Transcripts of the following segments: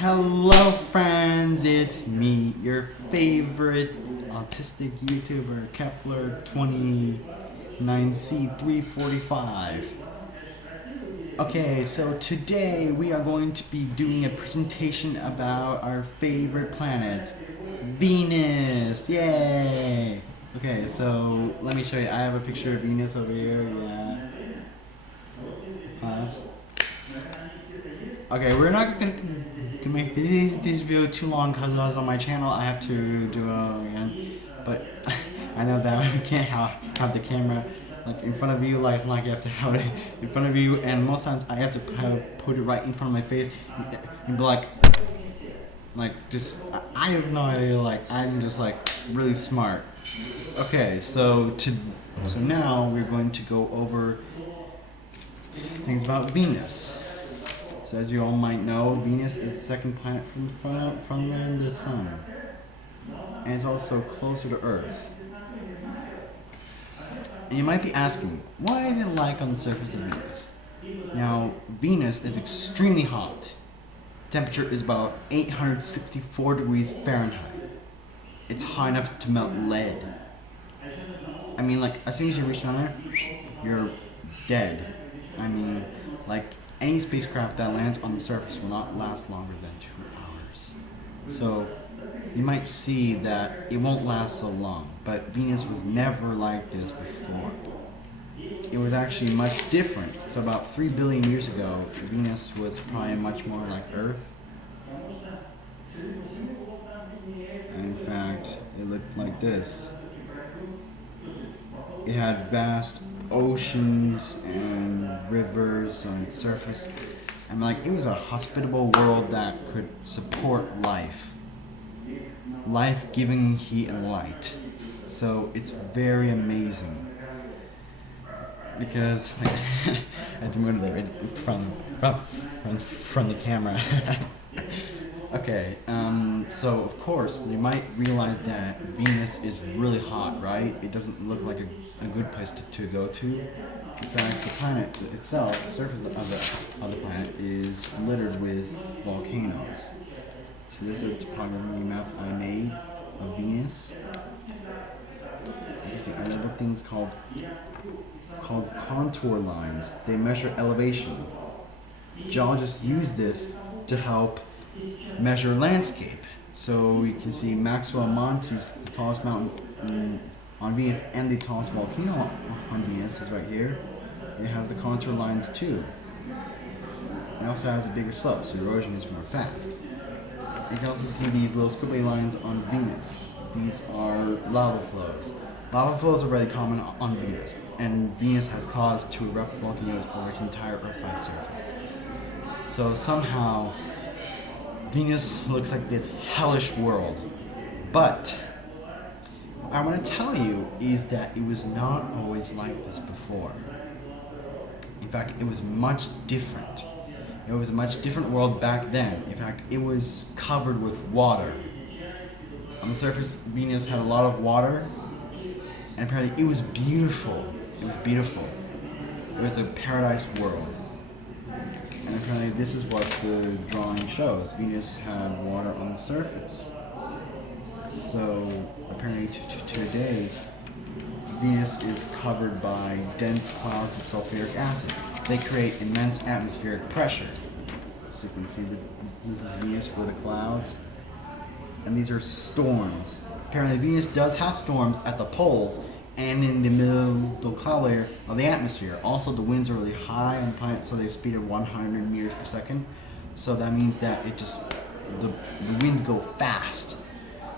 Hello friends, it's me, your favorite autistic YouTuber, Kepler29c345. Okay, so today we are going to be doing a presentation about our favorite planet, Venus. Yay! Okay, so let me show you. I have a picture of Venus over here, yeah. Class. Okay, we're not gonna make this video too long because I was on my channel. I have to do it again, but I know that we can't have the camera like in front of you, like you have to have it in front of you, and most times I have to put it right in front of my face and be like just I have no idea. Like I'm just like really smart. Okay, so now we're going to go over things about Venus. So as you all might know, Venus is the second planet from the Sun, and it's also closer to Earth. And you might be asking, what is it like on the surface of Venus? Now, Venus is extremely hot. Temperature is about 864 degrees Fahrenheit. It's hot enough to melt lead. I mean, like, as soon as you reach down there, you're dead. I mean, like, any spacecraft that lands on the surface will not last longer than 2 hours. So you might see that it won't last so long, but Venus was never like this before. It was actually much different. So about 3 billion years ago, Venus was probably much more like Earth. And in fact, it looked like this. It had vast oceans and rivers on its surface. I mean, like, it was a hospitable world that could support life. Life giving heat and light. So it's very amazing. Because I have to move it from the camera. Okay, so of course you might realize that Venus is really hot, right? It doesn't look like a good place to go to. In fact, the planet itself, the surface of the planet, is littered with volcanoes. So this is a topography map I made of Venus. You can see I have things called contour lines. They measure elevation. Geologists use this to help measure landscape. So you can see Maxwell Montes, the tallest mountain on Venus, and the tallest volcano on Venus is right here. It has the contour lines too. It also has a bigger slope, so erosion is more fast. You can also see these little squiggly lines on Venus. These are lava flows. Lava flows are really common on Venus, and Venus has caused to erupt volcanoes over its entire Earth-sized surface. So somehow Venus looks like this hellish world. But what I want to tell you is that it was not always like this before. In fact, it was much different. It was a much different world back then. In fact, it was covered with water. On the surface, Venus had a lot of water, and apparently it was beautiful. It was beautiful. It was a paradise world. And apparently this is what the drawing shows. Venus had water on the surface. So apparently today, Venus is covered by dense clouds of sulfuric acid. They create immense atmospheric pressure. So you can see that this is Venus for the clouds. And these are storms. Apparently Venus does have storms at the poles and in the middle cloud layer of the atmosphere. Also, the winds are really high on the planet, so they speed at 100 meters per second. So that means that the winds go fast.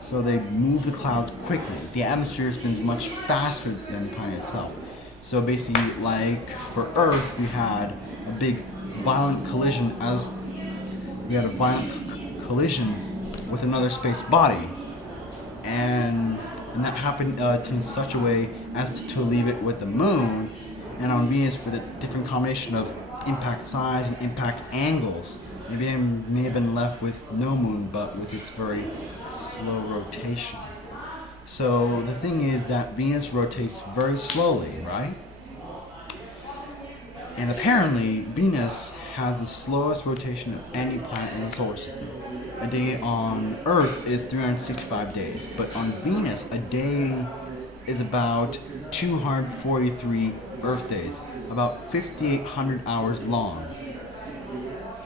So they move the clouds quickly. The atmosphere spins much faster than the planet itself. So basically, like for Earth, we had a big violent collision with another space body. And that happened in such a way as to leave it with the moon, and on Venus with a different combination of impact size and impact angles. It may have been left with no moon, but with its very slow rotation. So the thing is that Venus rotates very slowly, right? And apparently Venus has the slowest rotation of any planet in the solar system. a day on Earth is 365 days, but on Venus, a day is about 243 Earth days, about 5,800 hours long.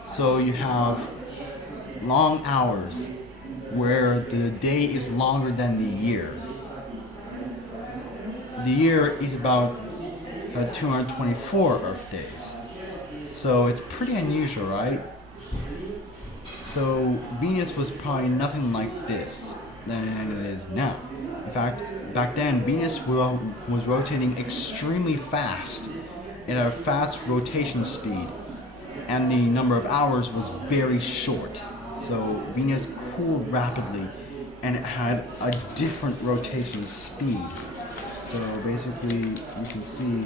So you have long hours where the day is longer than the year. The year is about 224 Earth days. So it's pretty unusual, right? So Venus was probably nothing like this than it is now. In fact, back then Venus was rotating extremely fast at a fast rotation speed, and the number of hours was very short. So Venus cooled rapidly and it had a different rotation speed. So basically you can see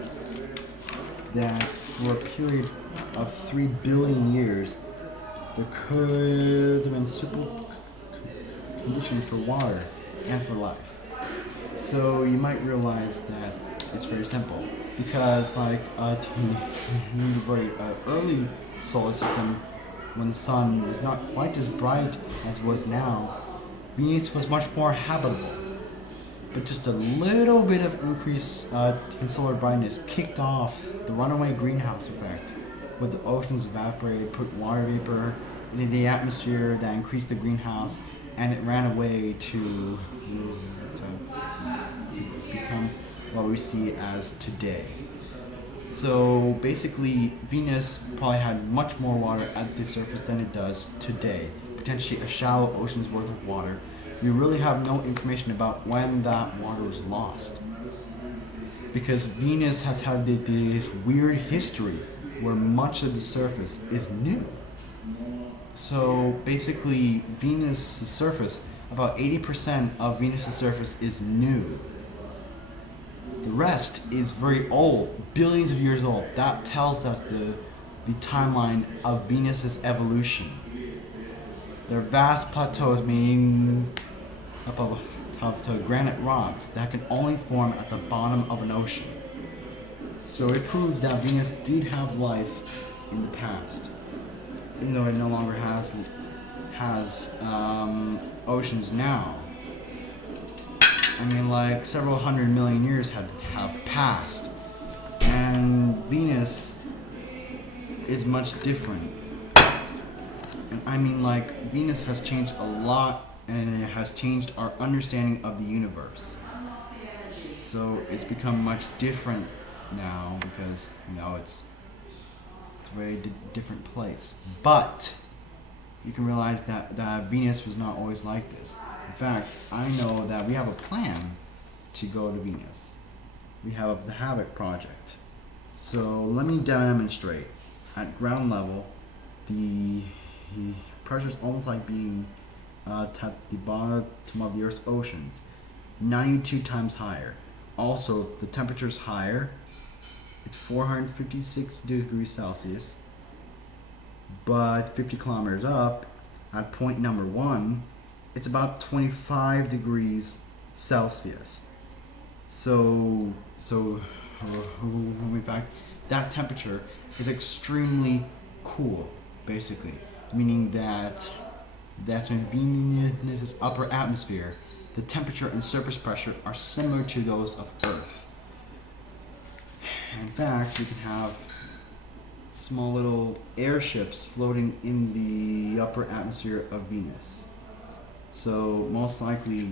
that for a period of 3 billion years there could have been suitable conditions for water and for life. So you might realize that it's very simple, because like in the very early solar system, when the sun was not quite as bright as it was now, Venus was much more habitable. But just a little bit of increase in solar brightness kicked off the runaway greenhouse effect, with the oceans evaporated, put water vapor into the atmosphere that increased the greenhouse, and it ran away to become what we see as today. So basically, Venus probably had much more water at the surface than it does today, potentially a shallow ocean's worth of water. We really have no information about when that water was lost, because Venus has had this weird history where much of the surface is new. So basically, Venus' surface, about 80% of Venus' surface is new. The rest is very old, billions of years old. That tells us the timeline of Venus' evolution. There are vast plateaus being up of granite rocks that can only form at the bottom of an ocean. So it proves that Venus did have life in the past, even though it no longer has oceans now. I mean, like, several hundred million years have passed, and Venus is much different. And I mean, like, Venus has changed a lot, and it has changed our understanding of the universe. So it's become much different now, because it's a very different place. But you can realize that Venus was not always like this. In fact, I know that we have a plan to go to Venus. We have the Havoc project. So let me demonstrate. At ground level, the pressure is almost like being at the bottom of the Earth's oceans, 92 times higher. Also, the temperature is higher. It's 456 degrees Celsius. But 50 kilometers up, at point number 1, it's about 25 degrees Celsius. So in fact, that temperature is extremely cool, basically, meaning that's when Venus's upper atmosphere, the temperature and surface pressure are similar to those of Earth. In fact, you can have small little airships floating in the upper atmosphere of Venus. So most likely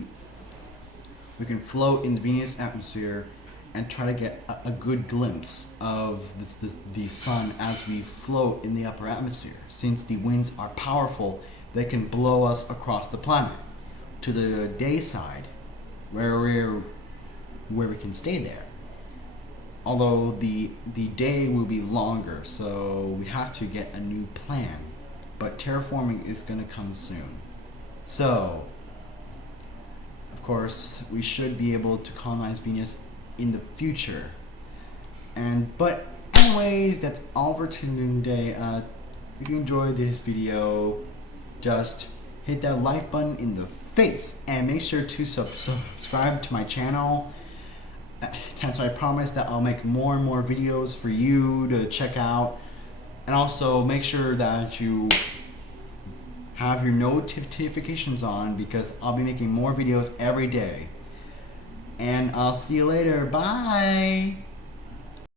we can float in the Venus atmosphere and try to get a good glimpse of the sun as we float in the upper atmosphere. Since the winds are powerful, they can blow us across the planet to the day side where we can stay there. Although the day will be longer, so we have to get a new plan. But terraforming is going to come soon. So, of course, we should be able to colonize Venus in the future. But anyways, that's all for today. If you enjoyed this video, just hit that like button in the face and make sure to subscribe to my channel. So I promise that I'll make more and more videos for you to check out, and also make sure that you have your notifications on because I'll be making more videos every day. And I'll see you later. Bye!